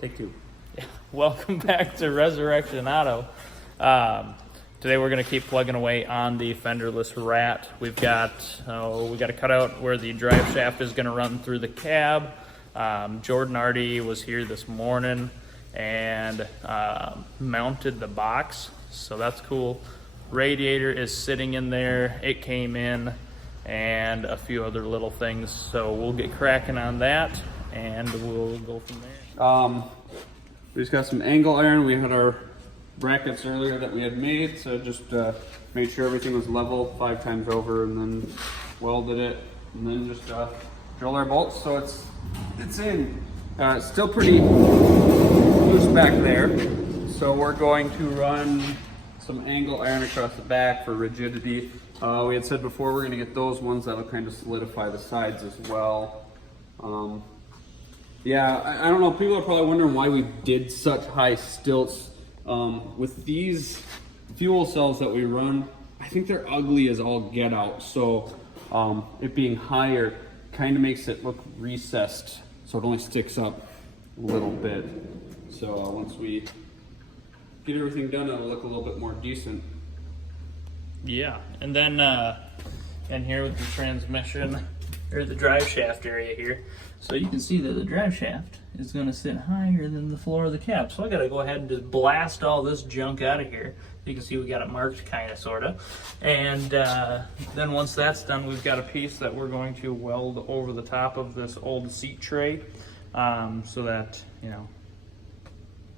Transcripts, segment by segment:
Take two. Welcome back to Resurrection Auto. Today we're going to keep plugging away on the fenderless rat. We got to cut out where the drive shaft is going to run through the cab. Jordan already was here this morning and mounted the box, so that's cool. Radiator is sitting in there. It came in, and a few other little things. So we'll get cracking on that, and we'll go from there. We just got some angle iron. We had our brackets earlier that we had made, so just made sure everything was level 5 times over, and then welded it, and then just drill our bolts so it's in. It's still pretty loose back there, so we're going to run some angle iron across the back for rigidity. We had said before we're going to get those ones that'll kind of solidify the sides as well. Yeah, I don't know, people are probably wondering why we did such high stilts. With these fuel cells that we run, I think they're ugly as all get out, so it being higher kind of makes it look recessed, so it only sticks up a little bit. So once we get everything done, it'll look a little bit more decent. Yeah, and then in here with the transmission, or the drive shaft area here, so you can see that the drive shaft is going to sit higher than the floor of the cab. So I got to go ahead and just blast all this junk out of here. You can see we got it marked kind of, sort of. And then once that's done, we've got a piece that we're going to weld over the top of this old seat tray, so that, you know,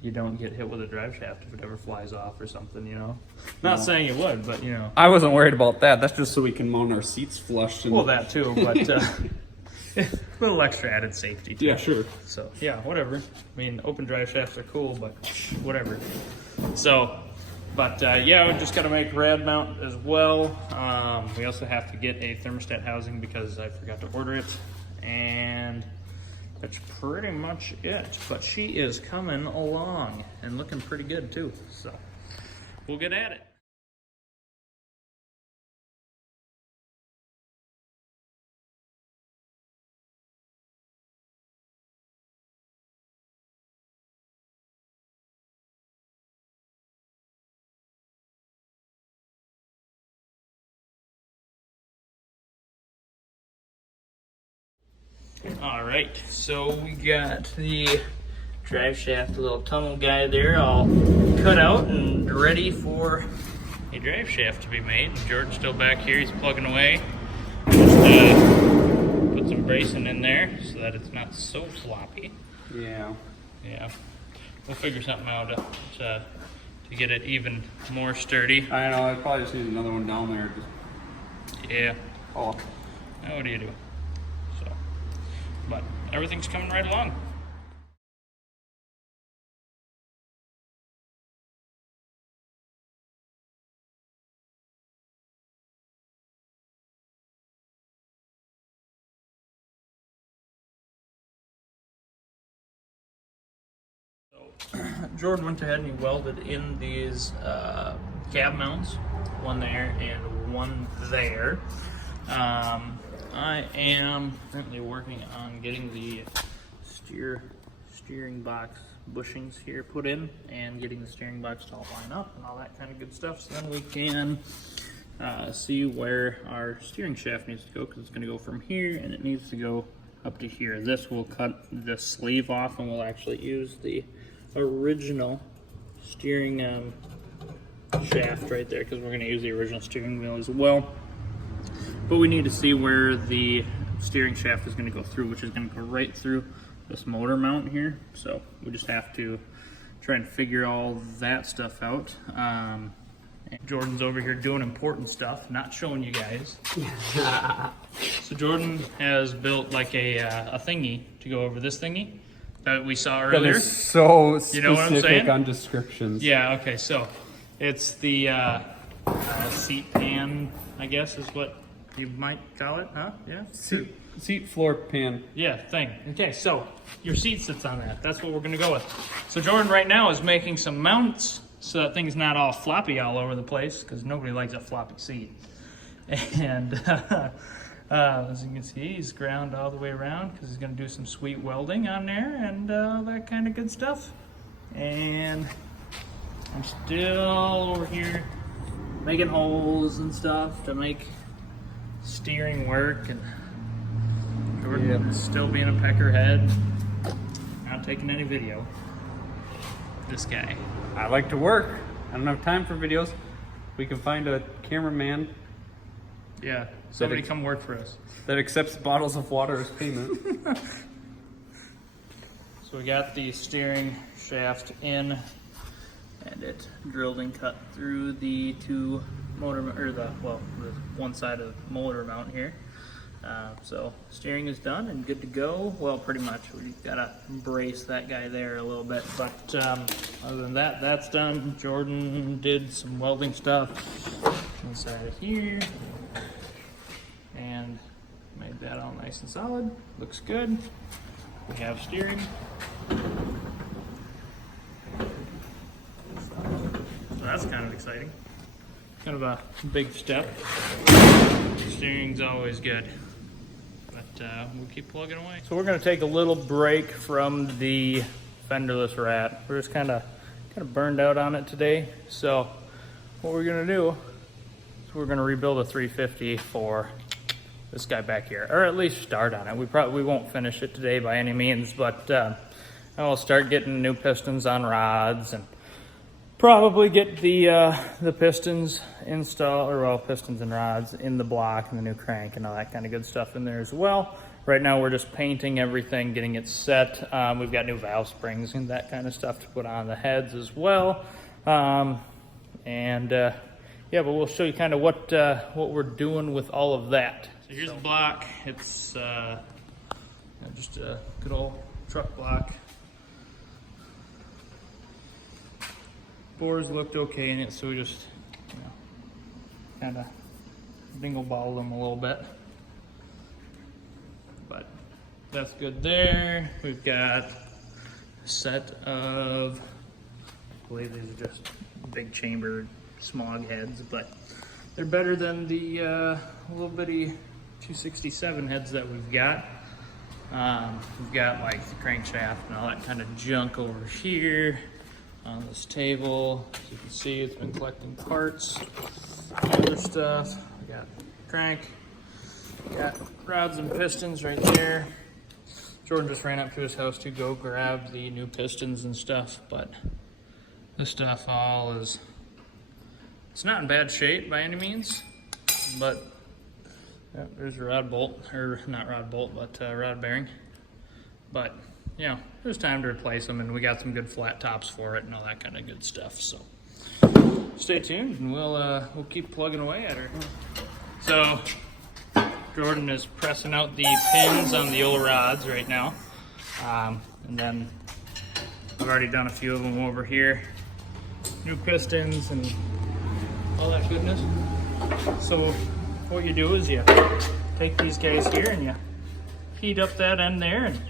you don't get hit with a drive shaft if it ever flies off or something, you know. Not saying it would, but, you know. I wasn't worried about that. That's just so we can mount our seats flush. Well, that too, but a little extra added safety too. Yeah, sure. So, yeah, whatever. I mean, open drive shafts are cool, but whatever. So, but yeah, we just got to make rad mount as well. We also have to get a thermostat housing because I forgot to order it. And that's pretty much it. But she is coming along and looking pretty good too. So, we'll get at it. All right, so we got the drive shaft, little tunnel guy there, all cut out and ready for a drive shaft to be made. And George's still back here, he's plugging away. Just put some bracing in there so that it's not so floppy. Yeah. Yeah, we'll figure something out to get it even more sturdy. I know, I probably just need another one down there. Yeah. Oh. Now what do you do? So, but everything's coming right along. Jordan went ahead and he welded in these cab mounts, one there and one there. I am currently working on getting the steering box bushings here put in and getting the steering box to all line up and all that kind of good stuff, so then we can see where our steering shaft needs to go, because it's going to go from here and it needs to go up to here. This will cut the sleeve off and we'll actually use the original steering shaft right there, because we're going to use the original steering wheel as well. But we need to see where the steering shaft is going to go through, which is going to go right through this motor mount here. So we just have to try and figure all that stuff out. Jordan's over here doing important stuff, not showing you guys. So Jordan has built like a thingy to go over this thingy that we saw earlier. That is so specific, you know what I'm saying? On descriptions. Yeah, okay, so it's the seat pan, I guess is what you might call it, huh? Yeah? Seat floor pan. Yeah, thing. Okay, so your seat sits on that. That's what we're gonna go with. So Jordan right now is making some mounts so that thing's not all floppy all over the place, because nobody likes a floppy seat. And As you can see, he's ground all the way around because he's going to do some sweet welding on there and that kind of good stuff. And I'm still over here making holes and stuff to make steering work, and Jordan is still being a peckerhead, not taking any video. This guy. I like to work. I don't have time for videos. We can find a cameraman. Yeah, somebody come work for us. That accepts bottles of water as payment. So we got the steering shaft in, and it drilled and cut through the two motor, or the one side of the motor mount here. So steering is done and good to go. Well, pretty much. We gotta brace that guy there a little bit, but other than that, that's done. Jordan did some welding stuff inside of here and made that all nice and solid. Looks good. We have steering. So that's kind of exciting. Kind of a big step. Steering's always good. But we'll keep plugging away. So we're gonna take a little break from the fenderless rat. We're just kind of burned out on it today. So what we're gonna do is we're gonna rebuild a 350 for this guy back here, or at least start on it. We won't finish it today by any means, but I'll start getting new pistons on rods and probably get the pistons installed, or well, pistons and rods in the block and the new crank and all that kind of good stuff in there as well. Right now we're just painting everything, getting it set. We've got new valve springs and that kind of stuff to put on the heads as well. Yeah, but we'll show you kind of what we're doing with all of that. So here's the block. It's just a good old truck block. Bores looked okay in it, so we just kind of dingle balled them a little bit. But that's good there. We've got a set of, I believe these are just big chambered smog heads, but they're better than the little bitty 267 heads that we've got. We've got like the crankshaft and all that kind of junk over here on this table. As you can see, it's been collecting parts, other stuff. We got crank, we got rods and pistons right there. Jordan just ran up to his house to go grab the new pistons and stuff, but this stuff all is, it's not in bad shape by any means, but yeah, there's a rod bolt, or not rod bolt, but rod bearing. But you know, it was time to replace them, and we got some good flat tops for it and all that kind of good stuff. So stay tuned, and we'll keep plugging away at her. So Jordan is pressing out the pins on the old rods right now, and then I've already done a few of them over here. New pistons and all that goodness. So what you do is you take these guys here and you heat up that end there and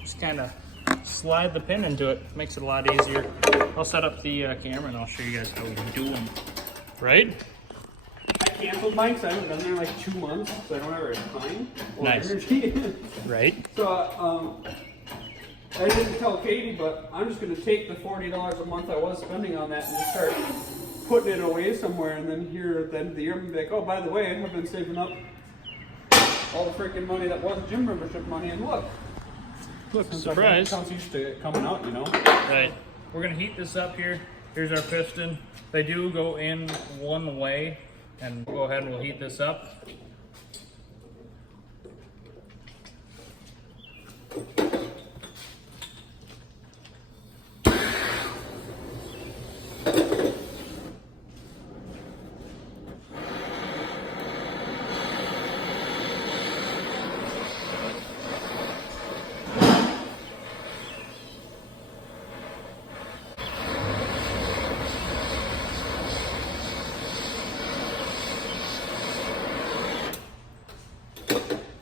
just kind of slide the pin into it. Makes it a lot easier. I'll set up the camera and I'll show you guys how we do them. Right? I canceled mine because I haven't done there in like 2 months, so I don't have time or Nice. energy. Right? So I didn't tell Katie, but I'm just going to take the $40 a month I was spending on that and just start putting it away somewhere, and then here at the end of the year, I'm going to be like, oh, by the way, I've been saving up all the freaking money that was gym membership money, and look, Surprise. Accounts used to it coming out, you know. Right. We're gonna heat this up here. Here's our piston. They do go in one way, and we'll go ahead and we'll heat this up.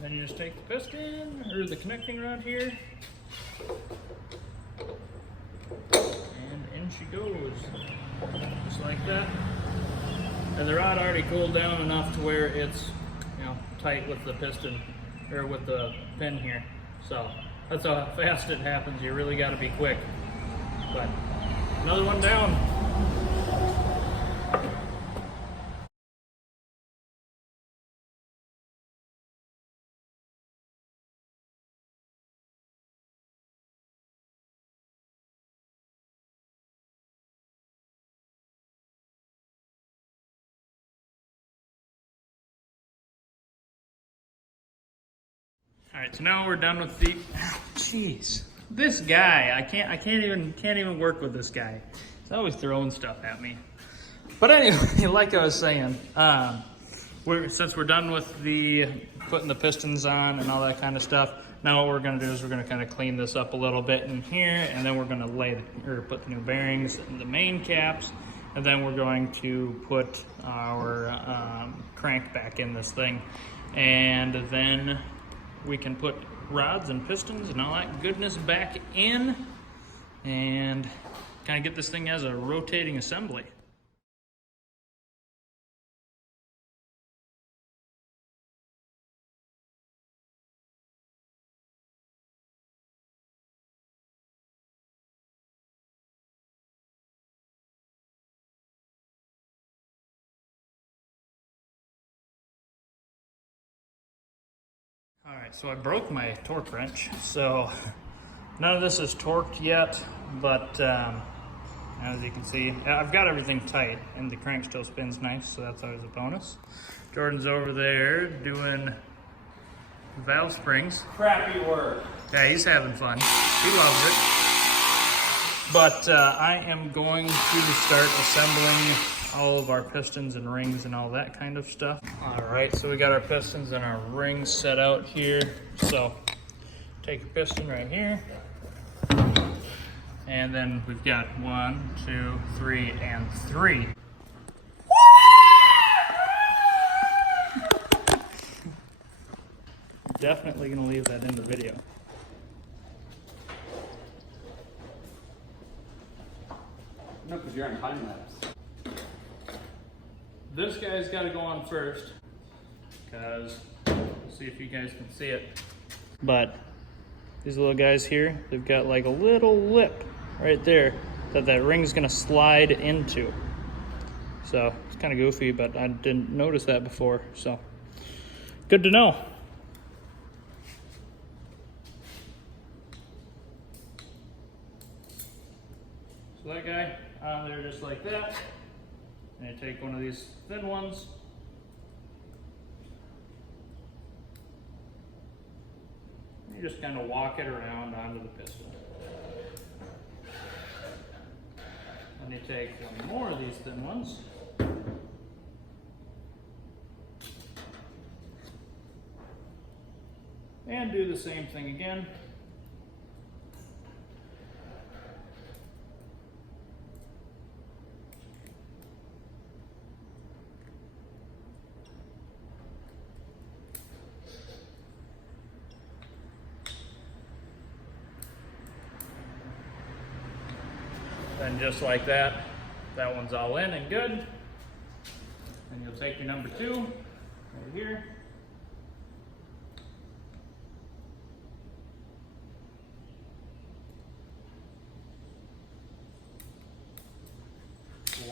Then you just take the piston, or the connecting rod here, and in she goes, just like that. And the rod already cooled down enough to where it's, you know, tight with the piston, or with the pin here. So that's how fast it happens. You really got to be quick. But another one down. All right, so now we're done with the. Jeez, this guy, I can't even work with this guy. He's always throwing stuff at me. But anyway, like I was saying, since we're done with the putting the pistons on and all that kind of stuff, now what we're going to do is we're going to kind of clean this up a little bit in here, and then we're going to put the new bearings in the main caps, and then we're going to put our crank back in this thing, and then we can put rods and pistons and all that goodness back in and kind of get this thing as a rotating assembly. All right, so I broke my torque wrench, so none of this is torqued yet, but as you can see, I've got everything tight, and the crank still spins nice, so that's always a bonus. Jordan's over there doing valve springs. Crappy work. Yeah, he's having fun. He loves it. But I am going to start assembling all of our pistons and rings and all that kind of stuff. All right, so we got our pistons and our rings set out here. So take a piston right here. And then we've got 1, 2, 3, and 3. Definitely gonna leave that in the video. No, because you're on time lapse. This guy's got to go on first, because we'll see if you guys can see it. But these little guys here, they've got like a little lip right there that ring's gonna slide into. So it's kind of goofy, but I didn't notice that before. So good to know. So that guy on there just like that. And you take one of these thin ones, and you just kind of walk it around onto the piston. And you take one more of these thin ones, and do the same thing again. And just like that, that one's all in and good. And you'll take your number 2 right here.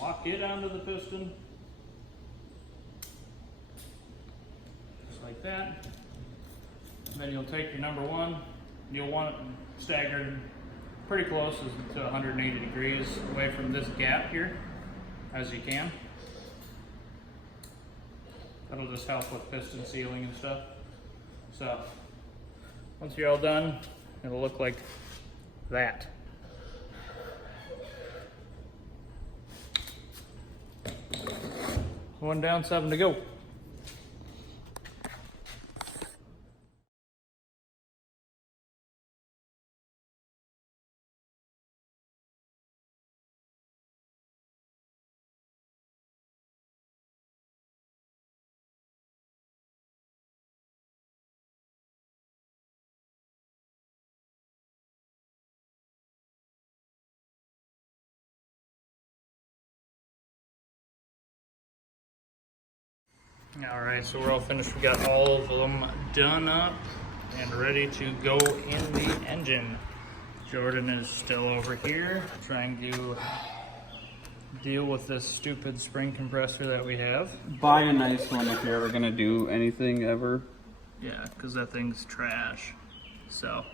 Lock it onto the piston. Just like that. And then you'll take your number 1. You'll want it staggered pretty close to 180 degrees away from this gap here, as you can. That'll just help with piston sealing and stuff. So once you're all done, it'll look like that. One down, 7 to go. All right, so we're all finished. We got all of them done up and ready to go in the engine. Jordan is still over here trying to deal with this stupid spring compressor that we have. Buy a nice one if you're ever gonna do anything ever. Yeah, because that thing's trash. So,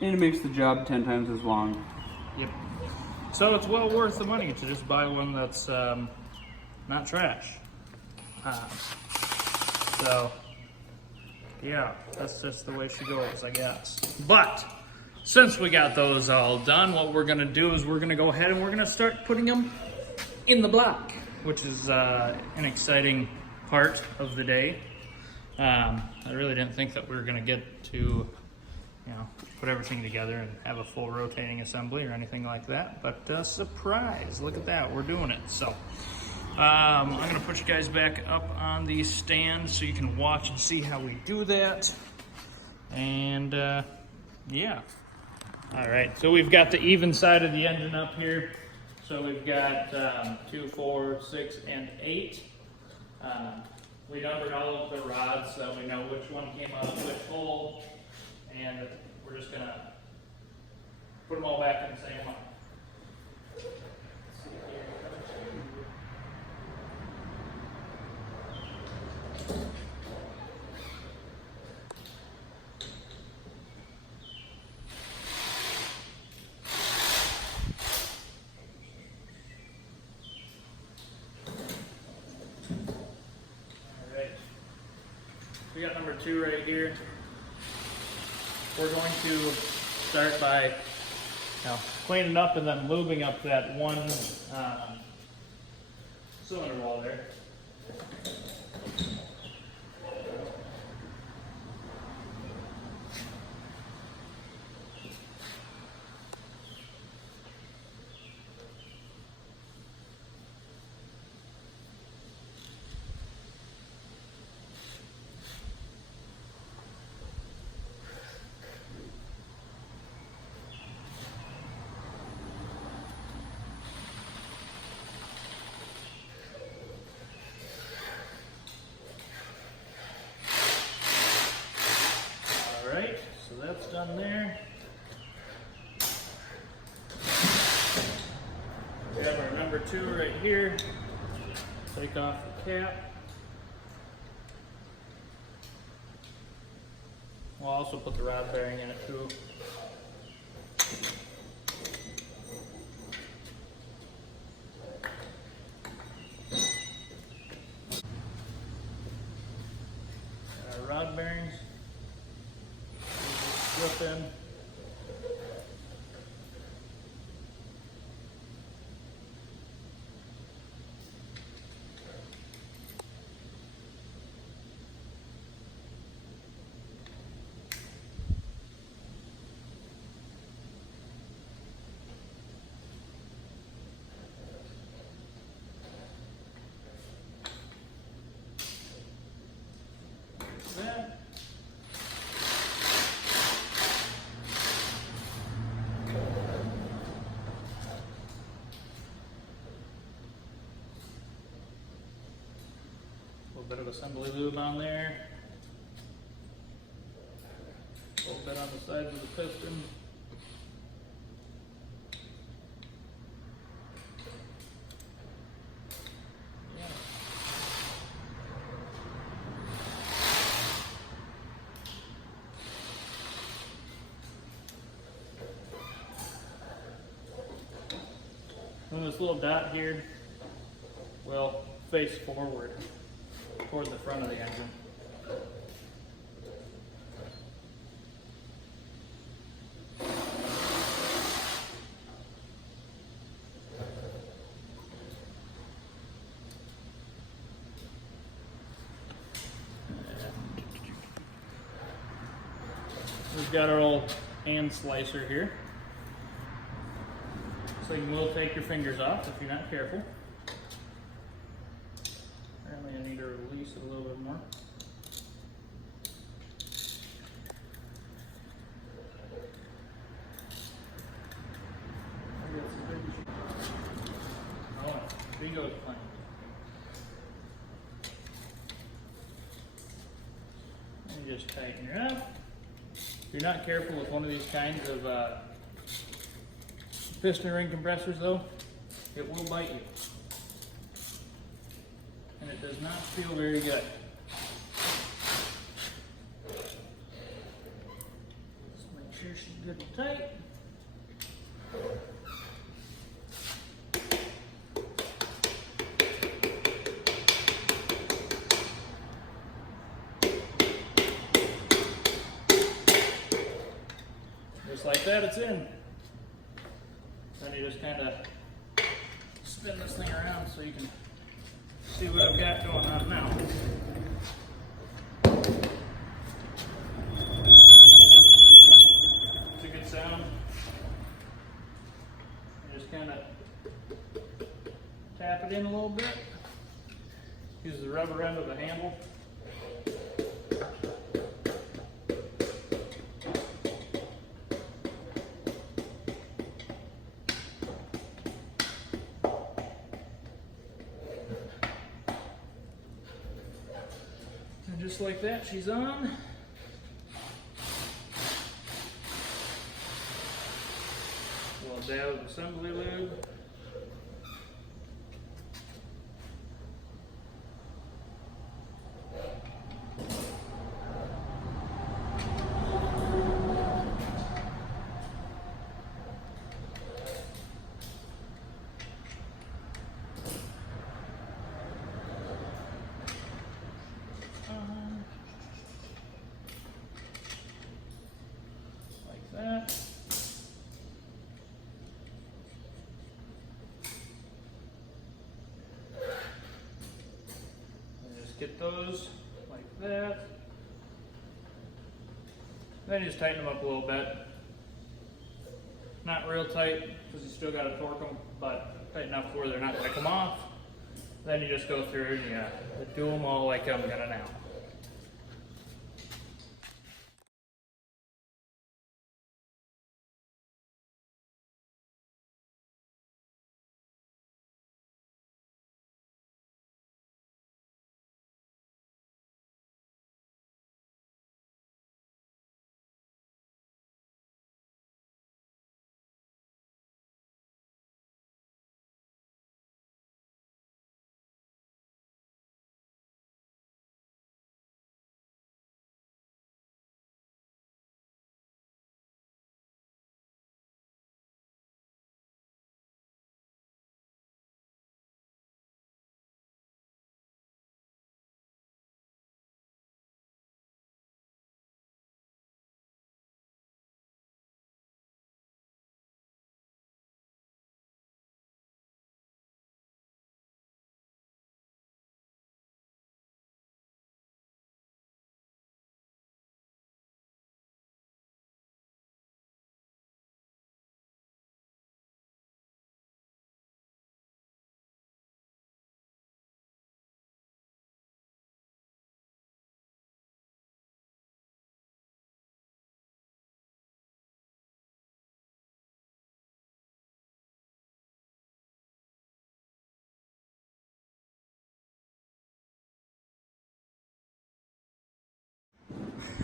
And it makes the job 10 times as long. yep. So it's well worth the money to just buy one that's not trash. So, yeah, that's just the way she goes, I guess. But since we got those all done, what we're gonna do is we're gonna go ahead and we're gonna start putting them in the block, which is an exciting part of the day. I really didn't think that we were gonna get to, put everything together and have a full rotating assembly or anything like that. But surprise, look at that, we're doing it. So I'm gonna put you guys back up on the stand so you can watch and see how we do that. And yeah. All right, so we've got the even side of the engine up here. So we've got 2, 4, 6, and 8. We numbered all of the rods so we know which one came out of which hole, and we're just gonna put them all back in the same one. We got number 2 right here. We're going to start by cleaning up and then lubing up that one cylinder wall there. Alright, so that's done there. We have our number 2 right here. Take off the cap. We'll also put the rod bearing in it too. Our rod bearings. Slip in. That. A little bit of assembly lube on there. A little bit on the sides of the piston. Yeah. And this little dot here will face forward toward the front of the engine. We've got our old hand slicer here. So you will take your fingers off if you're not careful. Apparently I need to release it a little bit more. Oh, Vigo's playing. just tighten her up. If you're not careful with one of these kinds of piston ring compressors though, it will bite you. And it does not feel very good. Just make sure she's good and tight. Just like that, it's in. Then you just kind of spin this thing around so you can see what I've got going on now. It's a good sound. You just kind of tap it in a little bit. Use the rubber end of the handle. And just like that, she's on. A little dab of assembly lube. Like that. And just get those like that. Then you just tighten them up a little bit. Not real tight because you still got to torque them, but tight enough where they're not going to come off. Then you just go through and you do them all like I'm gonna now.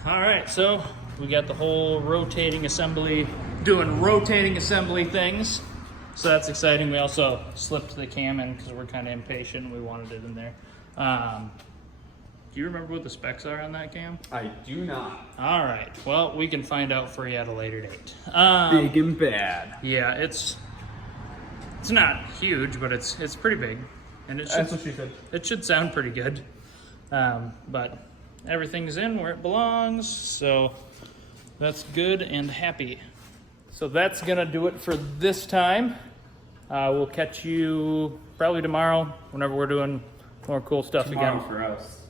All right, so we got the whole rotating assembly, doing rotating assembly things. So that's exciting. We also slipped the cam in because we're kind of impatient. We wanted it in there. Do you remember what the specs are on that cam? I do not. All right, well, we can find out for you at a later date. Big and bad. Yeah, it's not huge, but it's pretty big. And it should, That's what she said. it should sound pretty good. But everything's in where it belongs, so that's good and happy. So that's gonna do it for this time. We'll catch you probably tomorrow whenever we're doing more cool stuff Tomorrow again. for us.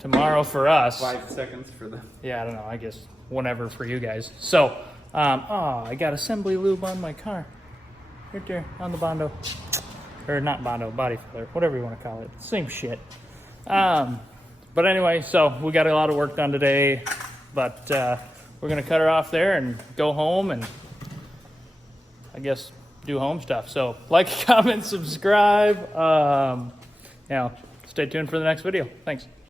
Tomorrow for us. 5 seconds for them. Yeah, I don't know, I guess whenever for you guys. So, I got assembly lube on my car. Right there, on the Bondo. Or not Bondo, body filler, whatever you want to call it. Same shit. But anyway, so we got a lot of work done today, but we're gonna cut her off there and go home and I guess do home stuff. So like, comment, subscribe. Stay tuned for the next video. Thanks.